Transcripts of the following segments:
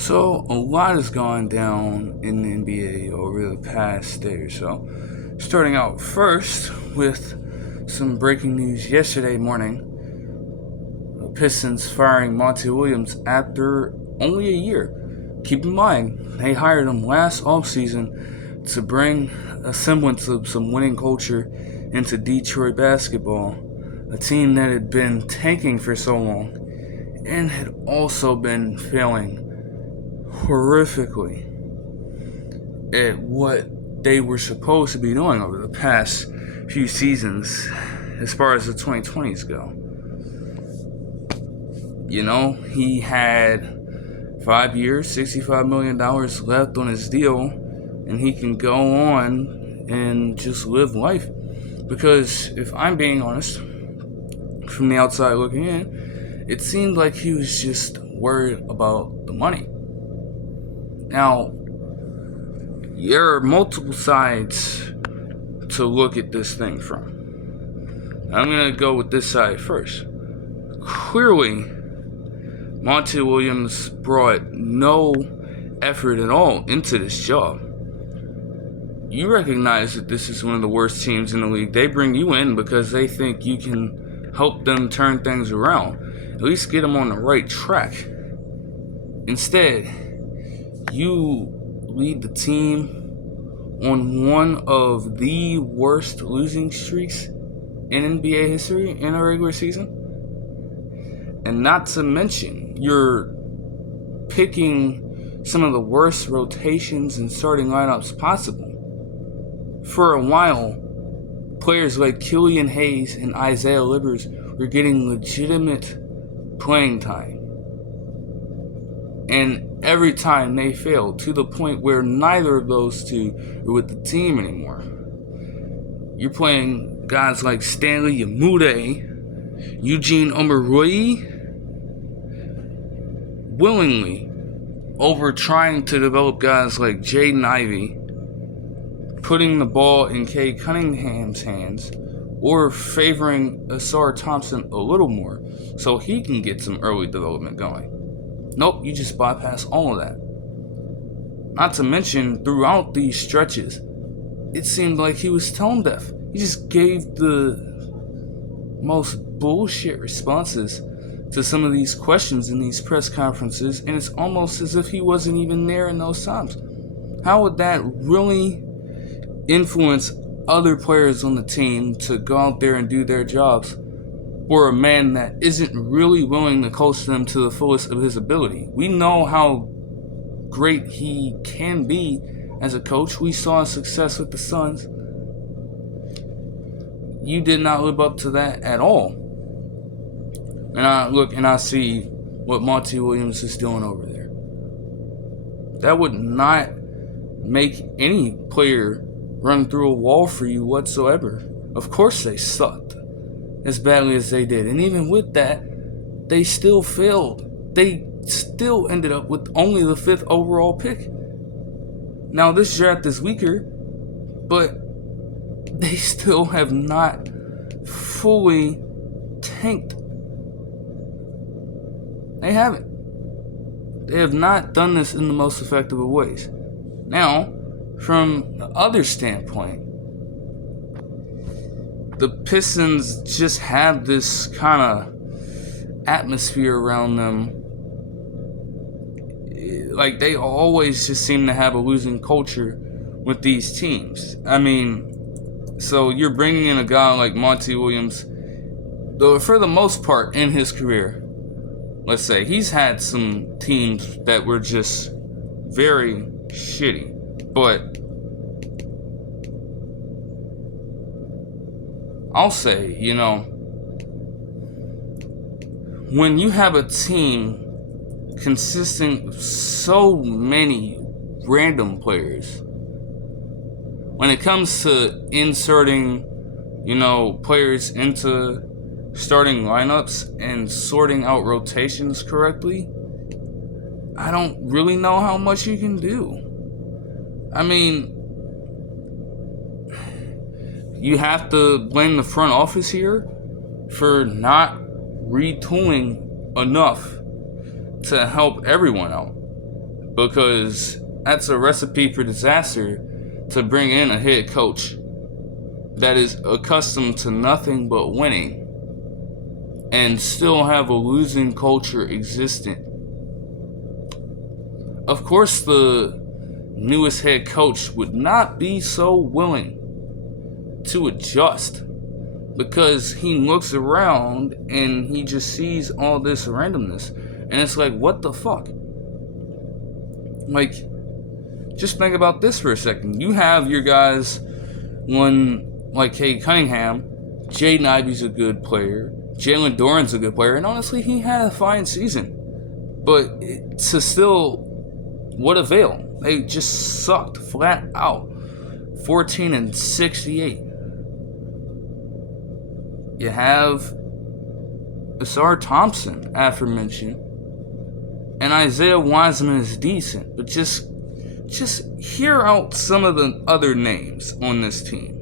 So, a lot has gone down in the NBA over the past day or so. Starting out first with some breaking news yesterday morning. The Pistons firing Monty Williams after only a year. Keep in mind, they hired him last offseason to bring a semblance of some winning culture into Detroit basketball, a team that had been tanking for so long and had also been failing horrifically at what they were supposed to be doing over the past few seasons as far as the 2020s go. You know, he had 5 years, $65 million left on his deal, and he can go on and just live life. Because if I'm being honest, from the outside looking in, it seemed like he was just worried about the money. Now, there are multiple sides to look at this thing from. I'm going to go with this side first. Clearly, Monty Williams brought no effort at all into this job. You recognize that this is one of the worst teams in the league. They bring you in because they think you can help them turn things around. At least get them on the right track. Instead, you lead the team on one of the worst losing streaks in NBA history in a regular season. And not to mention, you're picking some of the worst rotations and starting lineups possible. For a while, players like Killian Hayes and Isaiah Livers were getting legitimate playing time. And every time they failed, to the point where neither of those two are with the team anymore. You're playing guys like Stanley Yamute, Eugene Omoruyi, willingly over trying to develop guys like Jaden Ivey, putting the ball in Cade Cunningham's hands, or favoring Asar Thompson a little more so he can get some early development going. Nope, you just bypass all of that. Not to mention, throughout these stretches, it seemed like he was tone deaf. He just gave the most bullshit responses to some of these questions in these press conferences, and it's almost as if he wasn't even there in those times. How would that really influence other players on the team to go out there and do their jobs, or a man that isn't really willing to coach them to the fullest of his ability? We know how great he can be as a coach. We saw his success with the Suns. You did not live up to that at all. And I look and I see what Monty Williams is doing over there. That would not make any player run through a wall for you whatsoever. Of course they sucked as badly as they did. And even with that, they still failed. They still ended up with only the 5th overall pick. Now, this draft is weaker, but they still have not fully tanked. They haven't. They have not done this in the most effective of ways. Now, from the other standpoint, the Pistons just have this kind of atmosphere around them. Like, they always just seem to have a losing culture with these teams. I mean, so you're bringing in a guy like Monty Williams, though for the most part in his career, let's say, he's had some teams that were just very shitty. But I'll say, you know, when you have a team consisting of so many random players, when it comes to inserting, you know, players into starting lineups and sorting out rotations correctly, I don't really know how much you can do. I mean, you have to blame the front office here for not retooling enough to help everyone out. because that's a recipe for disaster to bring in a head coach that is accustomed to nothing but winning and still have a losing culture existent. Of course, the newest head coach would not be so willing to adjust, because he looks around and he just sees all this randomness, and it's like, what the fuck? Like, just think about this for a second. You have your guys, one like Cade Cunningham, Jaden Ivey's a good player, Jalen Duren's a good player, and honestly, he had a fine season. But to still, what avail? They just sucked flat out. 14-68. You have Asar Thompson, aforementioned, and Isaiah Wiseman is decent, but just hear out some of the other names on this team.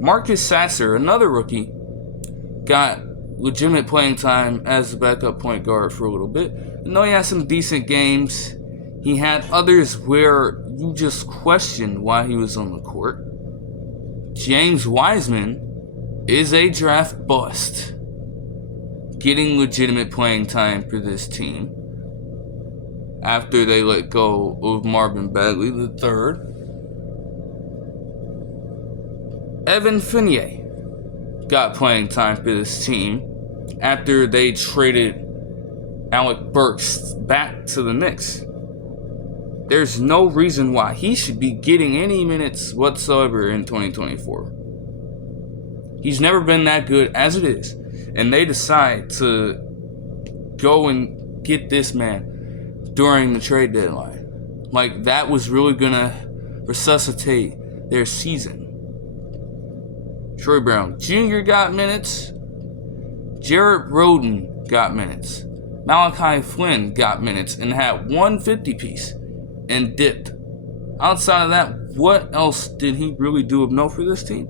Marcus Sasser, another rookie, got legitimate playing time as the backup point guard for a little bit. I know he had some decent games. He had others where you just questioned why he was on the court. James Wiseman is a draft bust, getting legitimate playing time for this team after they let go of Marvin Bagley III. Evan Fournier got playing time for this team after they traded Alec Burks back to the Knicks. There's no reason why he should be getting any minutes whatsoever in 2024. He's never been that good as it is, and they decide to go and get this man during the trade deadline. Like, that was really gonna resuscitate their season. Troy Brown Jr. got minutes. Jared Rhoden got minutes. Malachi Flynn got minutes and had 150 piece and dipped. Outside of that, what else did he really do of note for this team?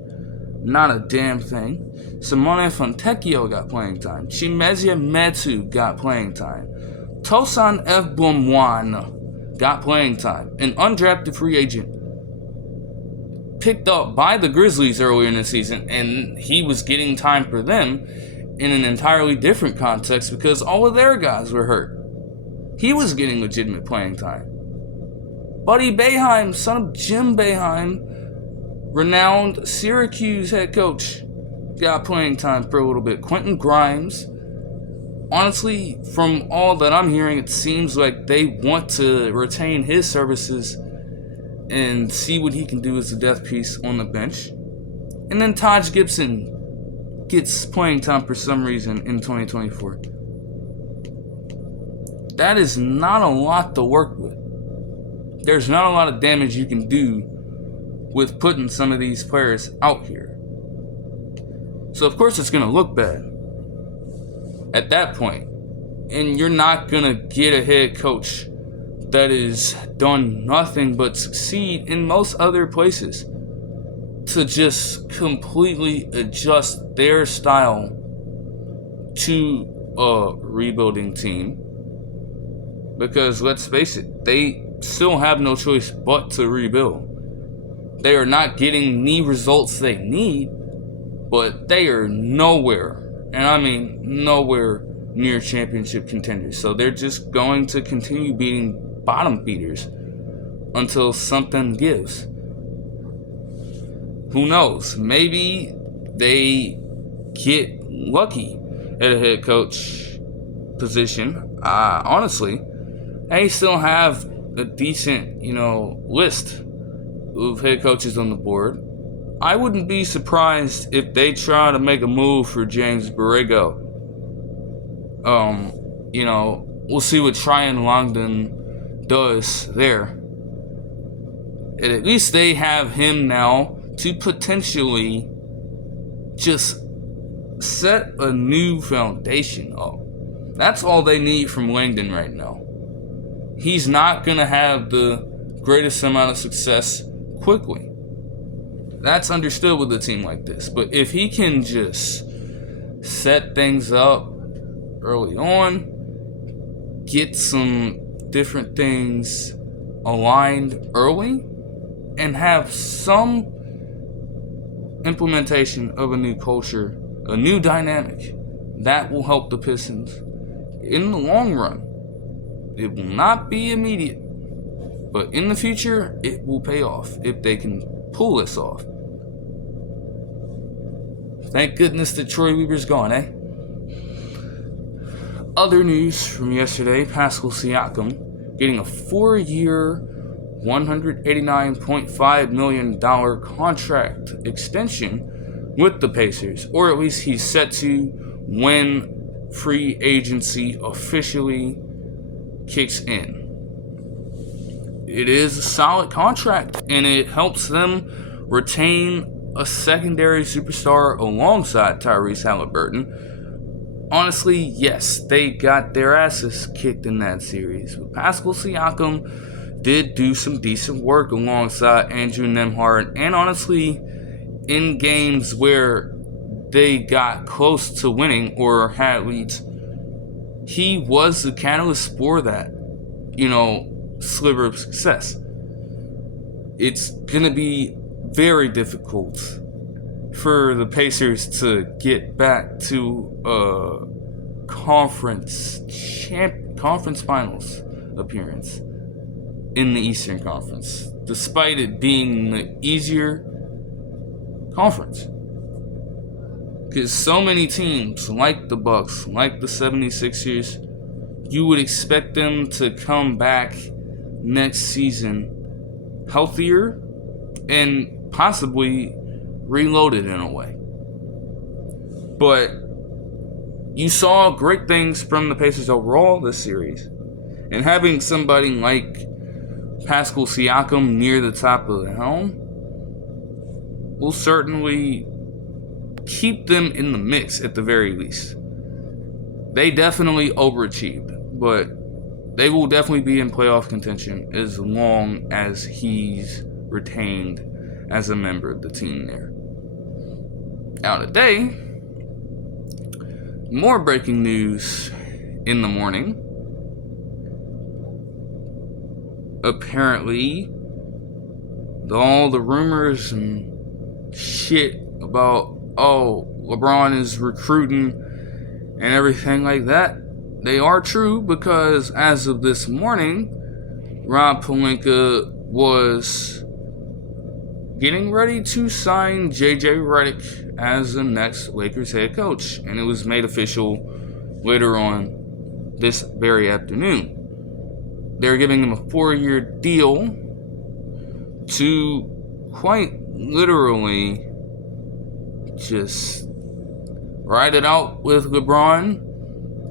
Not a damn thing. Simone Fontecchio got playing time. Chimezia Metu got playing time. Tosan Ebomwan got playing time. An undrafted free agent picked up by the Grizzlies earlier in the season, and he was getting time for them in an entirely different context because all of their guys were hurt. He was getting legitimate playing time. Buddy Boeheim, son of Jim Boeheim, renowned Syracuse head coach, got playing time for a little bit. Quentin Grimes, honestly, from all that I'm hearing, it seems like they want to retain his services and see what he can do as a depth piece on the bench. And then Taj Gibson gets playing time for some reason in 2024. That is not a lot to work with. There's not a lot of damage you can do with putting some of these players out here. So of course it's going to look bad at that point. And you're not going to get a head coach that has done nothing but succeed in most other places to just completely adjust their style to a rebuilding team. Because let's face it, they still have no choice but to rebuild. They are not getting the results they need, but they are nowhere, and I mean nowhere near championship contenders. So they're just going to continue beating bottom feeders until something gives. Who knows? Maybe they get lucky at a head coach position. Honestly, they still have a decent, list of head coaches on the board. I wouldn't be surprised if they try to make a move for James Borrego. We'll see what Tryon Longdon does there. And at least they have him now to potentially just set a new foundation up. That's all they need from Langdon right now. He's not going to have the greatest amount of success quickly. That's understood with a team like this. But if he can just set things up early on, get some different things aligned early and have some implementation of a new culture, a new dynamic that will help the Pistons in the long run. It will not be immediate, but in the future, it will pay off if they can pull this off. Thank goodness that Troy Weaver's gone, eh? Other news from yesterday, Pascal Siakam getting a 4-year, $189.5 million contract extension with the Pacers, or at least he's set to when free agency officially kicks in. It is a solid contract, and it helps them retain a secondary superstar alongside Tyrese Halliburton. Honestly, yes, they got their asses kicked in that series. But Pascal Siakam did do some decent work alongside Andrew Nembhard, and honestly, in games where they got close to winning or had leads, he was the catalyst for that, sliver of success. It's going to be very difficult for the Pacers to get back to a conference finals appearance in the Eastern Conference, despite it being the easier conference. Because so many teams, like the Bucks, like the 76ers, you would expect them to come back next season healthier and possibly reloaded in a way. But you saw great things from the Pacers overall this series. And having somebody like Pascal Siakam near the top of the helm will certainly keep them in the mix at the very least. They definitely overachieved, but they will definitely be in playoff contention as long as he's retained as a member of the team there. Now today, more breaking news in the morning. Apparently, all the rumors and shit about, LeBron is recruiting and everything like that, they are true, because as of this morning, Rob Pelinka was getting ready to sign JJ Redick as the next Lakers head coach, and it was made official later on this very afternoon. They're giving him a 4-year deal to quite literally just ride it out with LeBron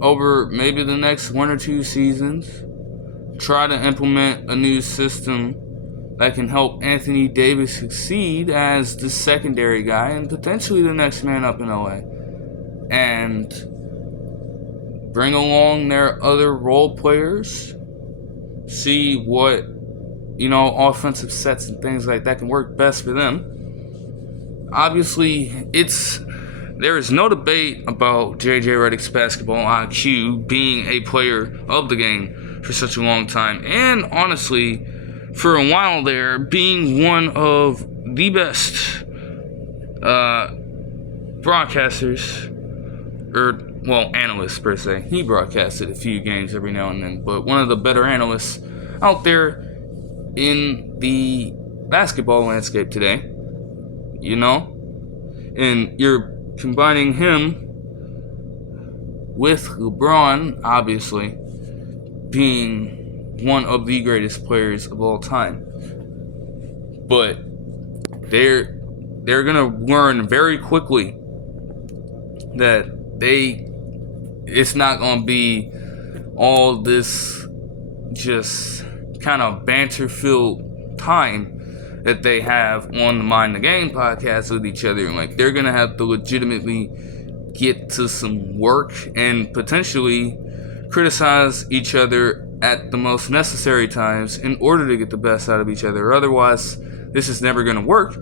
over maybe the next 1 or 2 seasons. Try to implement a new system that can help Anthony Davis succeed as the secondary guy and potentially the next man up in LA. And bring along their other role players. See what, offensive sets and things like that can work best for them. Obviously, there is no debate about JJ Redick's basketball IQ being a player of the game for such a long time. And honestly, for a while there, being one of the best broadcasters, analysts per se. He broadcasted a few games every now and then, but one of the better analysts out there in the basketball landscape today, and you're combining him with LeBron, obviously, being one of the greatest players of all time. But they're gonna learn very quickly that it's not gonna be all this just kind of banter-filled time that they have on the Mind the Game podcast with each other. Like, they're gonna have to legitimately get to some work and potentially criticize each other at the most necessary times in order to get the best out of each other. Otherwise, this is never gonna work.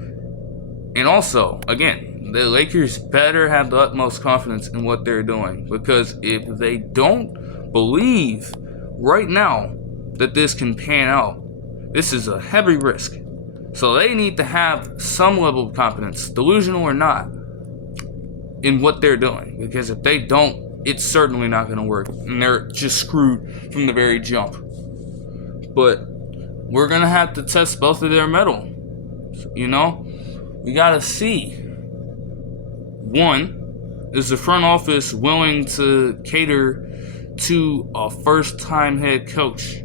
And also, again, the Lakers better have the utmost confidence in what they're doing, because if they don't believe right now that this can pan out. This is a heavy risk. So they need to have some level of confidence, delusional or not, in what they're doing. Because if they don't, it's certainly not going to work. And they're just screwed from the very jump. But we're going to have to test both of their mettle. You know? We got to see. One, is the front office willing to cater to a first-time head coach?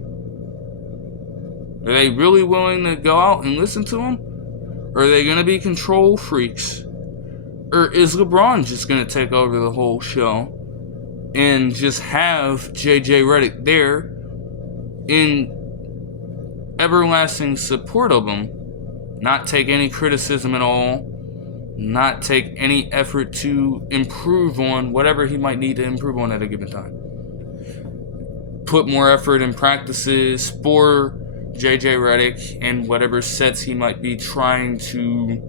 Are they really willing to go out and listen to him? Or are they going to be control freaks? Or is LeBron just going to take over the whole show and just have JJ Redick there in everlasting support of him, not take any criticism at all, not take any effort to improve on whatever he might need to improve on at a given time? Put more effort in practices for JJ Redick and whatever sets he might be trying to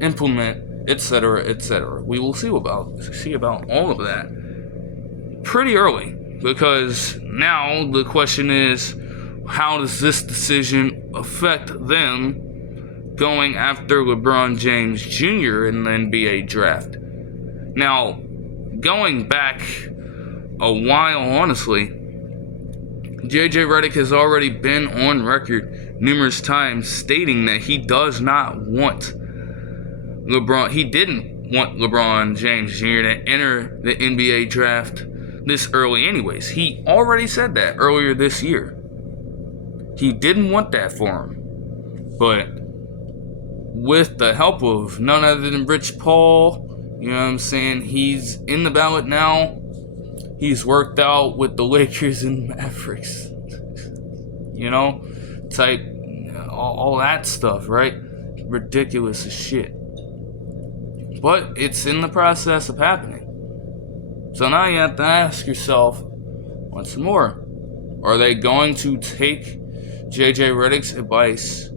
implement, etc., etc. We will see about all of that pretty early, because now the question is, how does this decision affect them going after LeBron James Jr. in the NBA draft? Now, going back a while, honestly, JJ Redick has already been on record numerous times stating that he does not want LeBron. He didn't want LeBron James Jr. to enter the NBA draft this early anyways. He already said that earlier this year. He didn't want that for him. But with the help of none other than Rich Paul, you know what I'm saying, he's in the ballot now. He's worked out with the Lakers and Mavericks, you know, type, all that stuff, right? Ridiculous as shit. But it's in the process of happening. So now you have to ask yourself once more, are they going to take JJ Redick's advice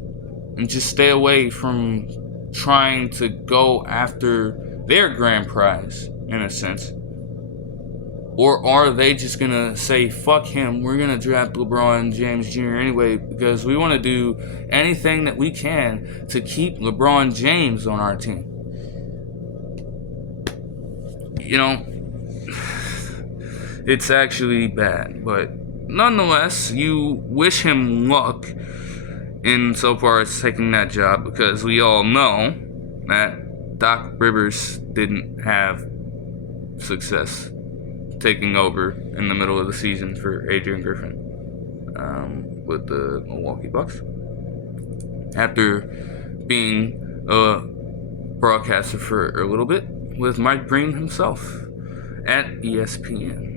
and just stay away from trying to go after their grand prize, in a sense? Or are they just going to say, fuck him, we're going to draft LeBron James Jr. anyway because we want to do anything that we can to keep LeBron James on our team? You know, it's actually bad, but nonetheless, you wish him luck insofar as taking that job, because we all know that Doc Rivers didn't have success taking over in the middle of the season for Adrian Griffin with the Milwaukee Bucks, after being a broadcaster for a little bit with Mike Breen himself at ESPN.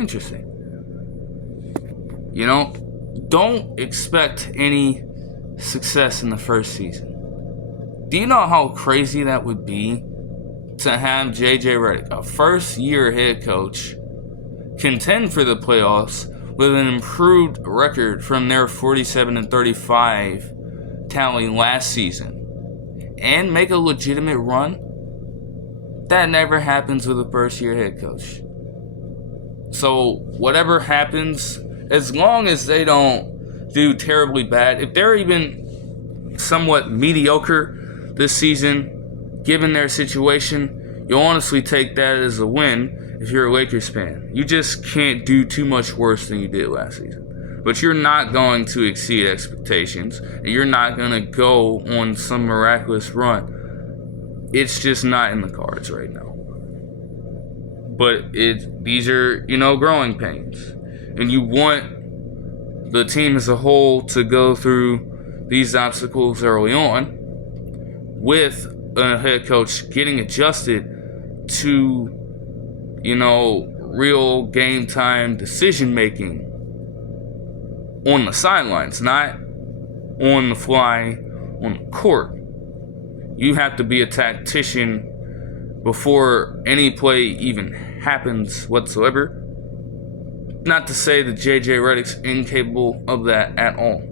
Interesting. You know, don't expect any success in the first season. Do you know how crazy that would be to have JJ Redick, a first-year head coach, contend for the playoffs with an improved record from their 47-35 tally last season, and make a legitimate run? That never happens with a first-year head coach. So whatever happens, as long as they don't do terribly bad, if they're even somewhat mediocre this season, given their situation, you'll honestly take that as a win if you're a Lakers fan. You just can't do too much worse than you did last season. But you're not going to exceed expectations, and you're not going to go on some miraculous run. It's just not in the cards right now. But these are, growing pains. And you want the team as a whole to go through these obstacles early on, with a head coach getting adjusted to, real game time decision making on the sidelines, not on the fly on the court. You have to be a tactician before any play even happens whatsoever. Not to say that JJ Redick's incapable of that at all,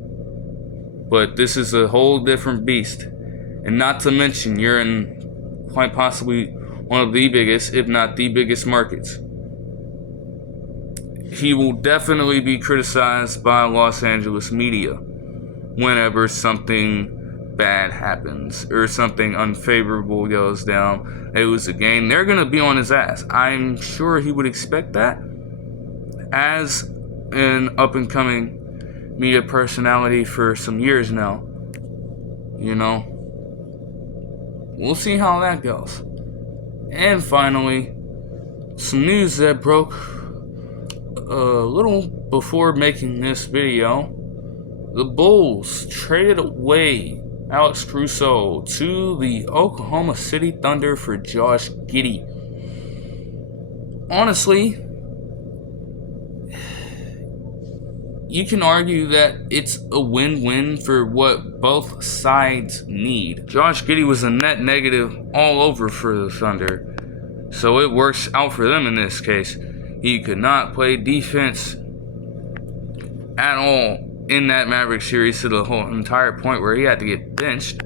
but this is a whole different beast. And not to mention, you're in quite possibly one of the biggest, if not the biggest markets. he will definitely be criticized by Los Angeles media whenever something bad happens or something unfavorable goes down. It was a game. They're going to be on his ass. I'm sure he would expect that as an up-and-coming media personality for some years now. You know, we'll see how that goes. And finally, some news that broke a little before making this video. The Bulls traded away Alex Caruso to the Oklahoma City Thunder for Josh Giddey. Honestly, you can argue that it's a win-win for what both sides need. Josh Giddey was a net negative all over for the Thunder, so it works out for them in this case. He could not play defense at all in that Maverick series to the whole entire point where he had to get benched.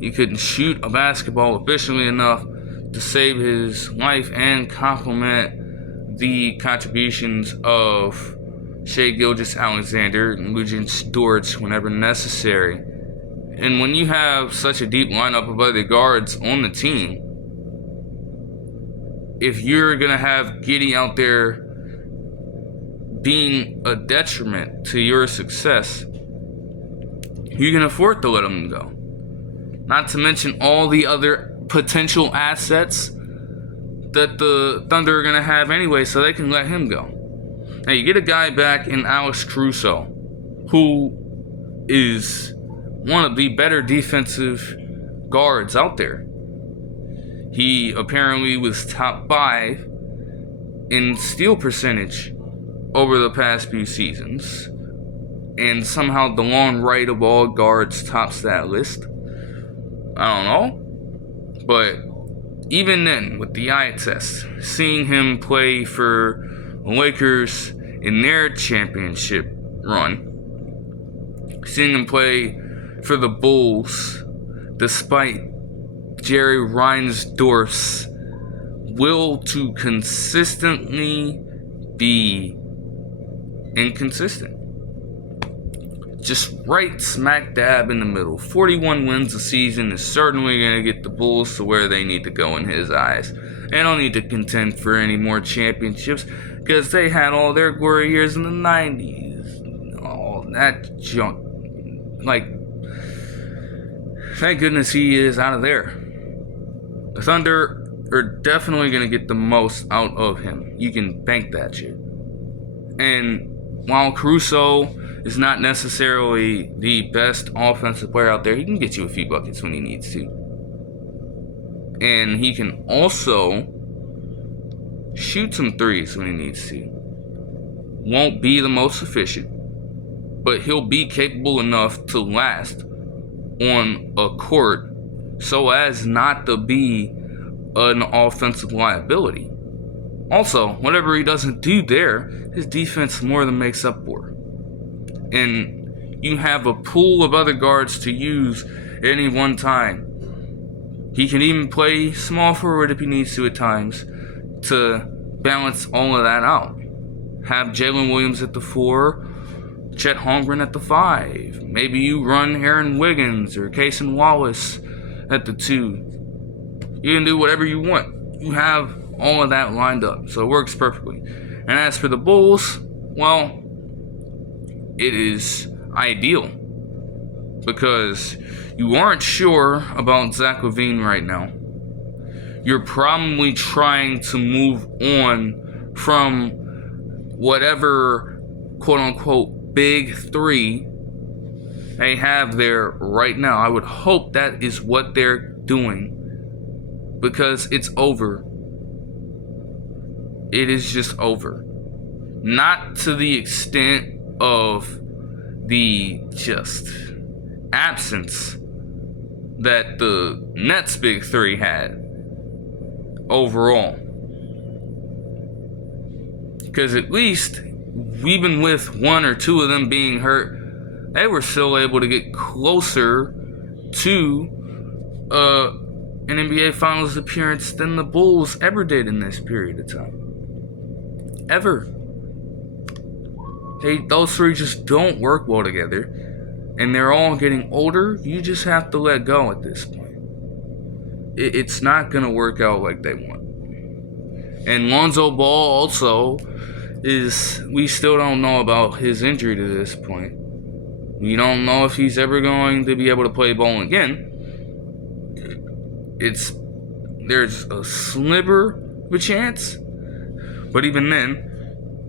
He couldn't shoot a basketball efficiently enough to save his life and complement the contributions of Shai Gilgeous-Alexander and Luguentz Dort whenever necessary. And when you have such a deep lineup of other guards on the team, if you're going to have Giddey out there being a detriment to your success, you can afford to let him go. Not to mention all the other potential assets that the Thunder are going to have anyway, so they can let him go. Now, you get a guy back in Alex Caruso, who is one of the better defensive guards out there. He apparently was top 5 in steal percentage over the past few seasons, and somehow DeLon Wright of all guards tops that list. I don't know, but even then, with the eye test, seeing him play for the Lakers in their championship run, seeing him play for the Bulls, despite Jerry Reinsdorf's will to consistently be inconsistent. Just right smack dab in the middle. 41 wins a season is certainly going to get the Bulls to where they need to go in his eyes. They don't need to contend for any more championships because they had all their glory years in the 90s. All that junk. Like, thank goodness he is out of there. The Thunder are definitely going to get the most out of him. You can bank that shit. And while Caruso is not necessarily the best offensive player out there, he can get you a few buckets when he needs to. And he can also shoot some threes when he needs to. Won't be the most efficient, but he'll be capable enough to last on a court so as not to be an offensive liability. Also, whatever he doesn't do there, his defense more than makes up for. And you have a pool of other guards to use at any one time. He can even play small forward if he needs to at times to balance all of that out. Have Jalen Williams at the 4, Chet Holmgren at the 5. Maybe you run Aaron Wiggins or Cason Wallace at the 2. You can do whatever you want. You have all of that lined up, so it works perfectly. And as for the Bulls, well, it is ideal because you aren't sure about Zach LaVine right now. You're probably trying to move on from whatever quote-unquote big 3 they have there right now. I would hope that is what they're doing because it's over. It is just over. Not to the extent of the just absence that the Nets' big 3 had overall. Because at least, even with 1 or 2 of them being hurt, they were still able to get closer to an NBA Finals appearance than the Bulls ever did in this period of time. Ever. Those three just don't work well together, and they're all getting older. You just have to let go at this point. It's not going to work out like they want. And Lonzo Ball also we still don't know about his injury to this point. We don't know if he's ever going to be able to play ball again. There's a sliver of a chance, but even then,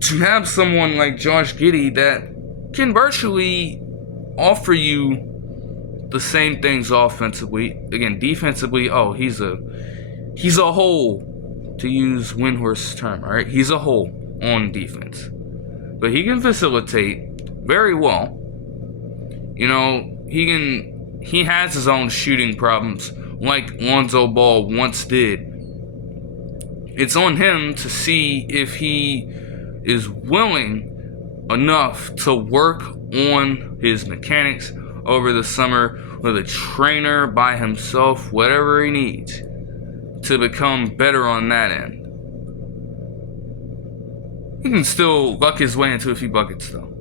to have someone like Josh Giddey that can virtually offer you the same things offensively, again, defensively, he's a hole, to use Windhorst's term, alright? He's a hole on defense. But he can facilitate very well. He has his own shooting problems, like Lonzo Ball once did. It's on him to see if he is willing enough to work on his mechanics over the summer with a trainer, by himself, whatever he needs to become better on that end. He can still luck his way into a few buckets though.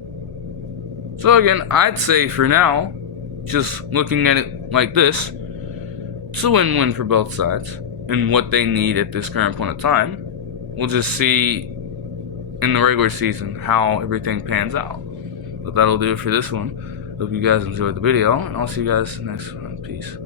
So again, I'd say for now, just looking at it like this, it's a win-win for both sides and what they need at this current point of time. We'll just see in the regular season how everything pans out. But that'll do it for this one. Hope you guys enjoyed the video, and I'll see you guys next one. Peace.